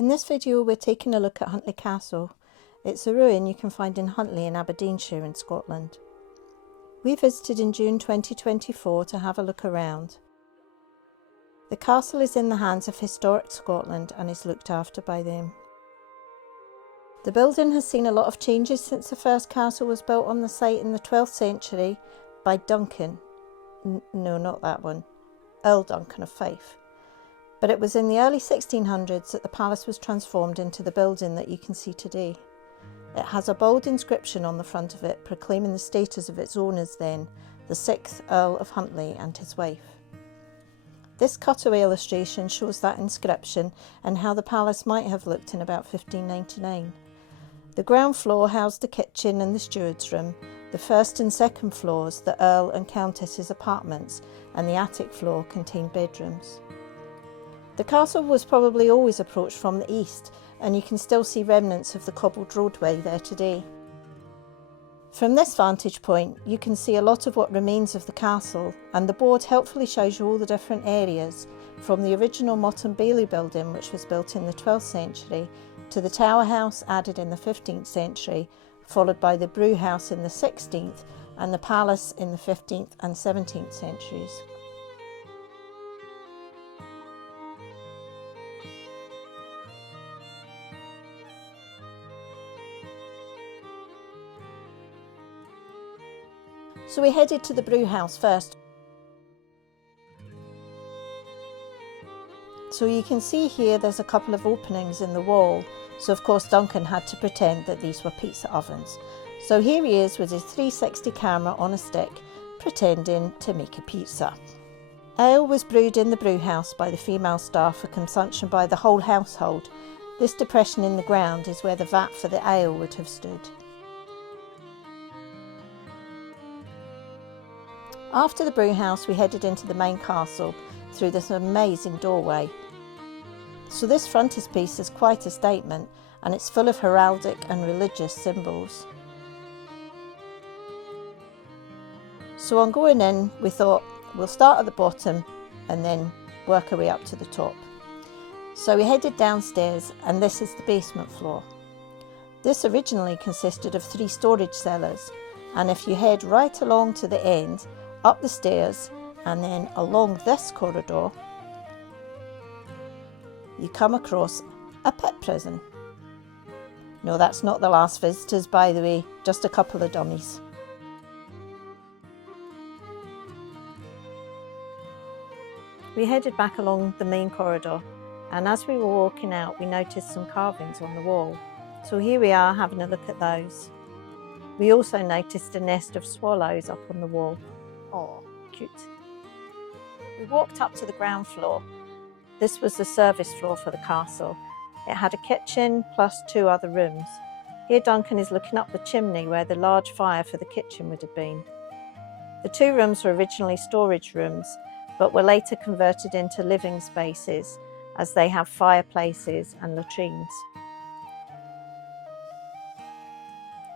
In this video we're taking a look at Huntly Castle. It's a ruin you can find in Huntly in Aberdeenshire in Scotland. We visited in June 2024 to have a look around. The castle is in the hands of Historic Scotland and is looked after by them. The building has seen a lot of changes since the first castle was built on the site in the 12th century by Duncan. No, not that one. Earl Duncan of Fife. But it was in the early 1600s that the palace was transformed into the building that you can see today. It has a bold inscription on the front of it proclaiming the status of its owners then, the 6th Earl of Huntly and his wife. This cutaway illustration shows that inscription and how the palace might have looked in about 1599. The ground floor housed the kitchen and the steward's room, the first and second floors the Earl and Countess's apartments, and the attic floor contained bedrooms. The castle was probably always approached from the east, and you can still see remnants of the cobbled roadway there today. From this vantage point, you can see a lot of what remains of the castle, and the board helpfully shows you all the different areas, from the original Motte and Bailey building, which was built in the 12th century, to the Tower House added in the 15th century, followed by the Brew House in the 16th, and the palace in the 15th and 17th centuries. So we headed to the brew house first. So you can see here there's a couple of openings in the wall. So of course Duncan had to pretend that these were pizza ovens. So here he is with his 360 camera on a stick, pretending to make a pizza. Ale was brewed in the brew house by the female staff for consumption by the whole household. This depression in the ground is where the vat for the ale would have stood. After the brew house, we headed into the main castle through this amazing doorway. So this frontispiece is quite a statement, and it's full of heraldic and religious symbols. So on going in, we thought we'll start at the bottom and then work our way up to the top. So we headed downstairs, and this is the basement floor. This originally consisted of 3 storage cellars, and if you head right along to the end, up the stairs and then along this corridor, you come across a pit prison. No, that's not the last visitors, by the way, just a couple of dummies. We headed back along the main corridor, and as we were walking out we noticed some carvings on the wall. So here we are having a look at those. We also noticed a nest of swallows up on the wall. Oh, cute. We walked up to the ground floor. This was the service floor for the castle. It had a kitchen plus 2 other rooms. Here Duncan is looking up the chimney where the large fire for the kitchen would have been. The 2 rooms were originally storage rooms, but were later converted into living spaces as they have fireplaces and latrines.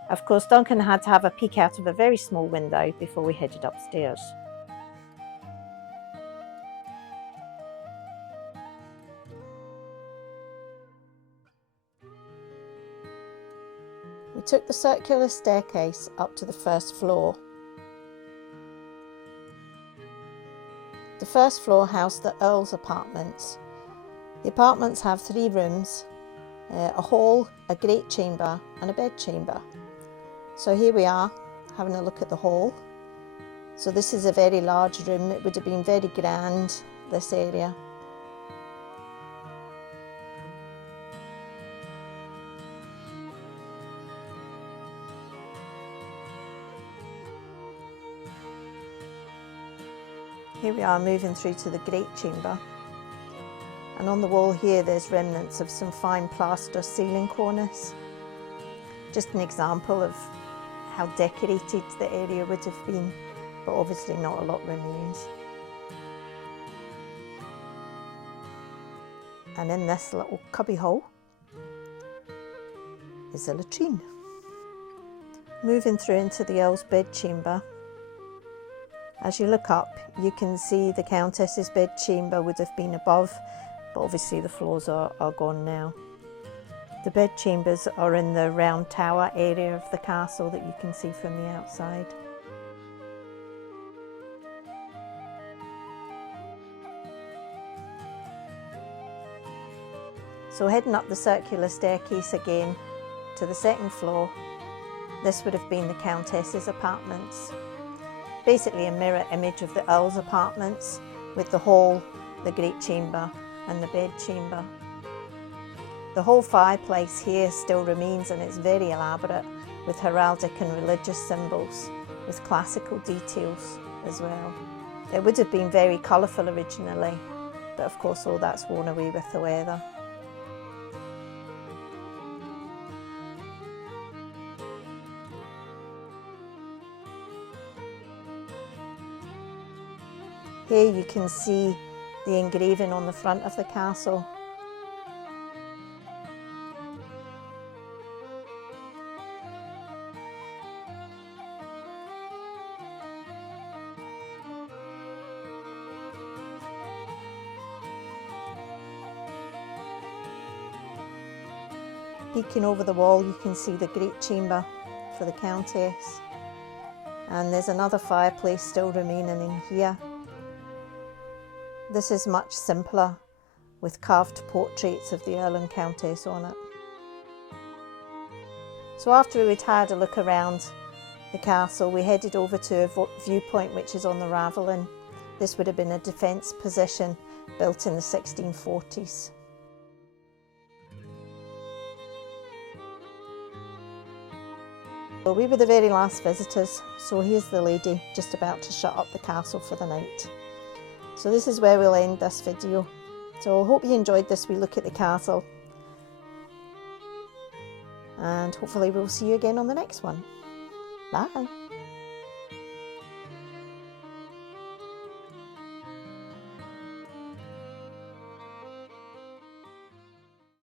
Of course, Duncan had to have a peek out of a very small window before we headed upstairs. We took the circular staircase up to the first floor. The first floor housed the Earl's apartments. The apartments have 3 rooms, a hall, a great chamber and a bed chamber. So here we are, having a look at the hall. So this is a very large room. It would have been very grand, this area. Here we are moving through to the great chamber. And on the wall here there's remnants of some fine plaster ceiling cornice. Just an example of how decorated the area would have been, but obviously not a lot remains. And in this little cubby hole is a latrine. Moving through into the Earl's bed chamber. As you look up, you can see the Countess's bed chamber would have been above, but obviously the floors are gone now. The bedchambers are in the round tower area of the castle that you can see from the outside. So heading up the circular staircase again to the second floor, this would have been the Countess's apartments. Basically a mirror image of the Earl's apartments, with the hall, the great chamber and the bedchamber. The whole fireplace here still remains, and it's very elaborate with heraldic and religious symbols, with classical details as well. It would have been very colourful originally, but of course all that's worn away with the weather. Here you can see the engraving on the front of the castle. Peeking over the wall you can see the great chamber for the Countess, and there's another fireplace still remaining in here. This is much simpler, with carved portraits of the Earl and Countess on it. So after we'd had a look around the castle, we headed over to a viewpoint which is on the Ravelin. This would have been a defence position built in the 1640s. Well, we were the very last visitors, so here's the lady just about to shut up the castle for the night. So this is where we'll end this video. So I hope you enjoyed this wee look at the castle, and hopefully we'll see you again on the next one. Bye!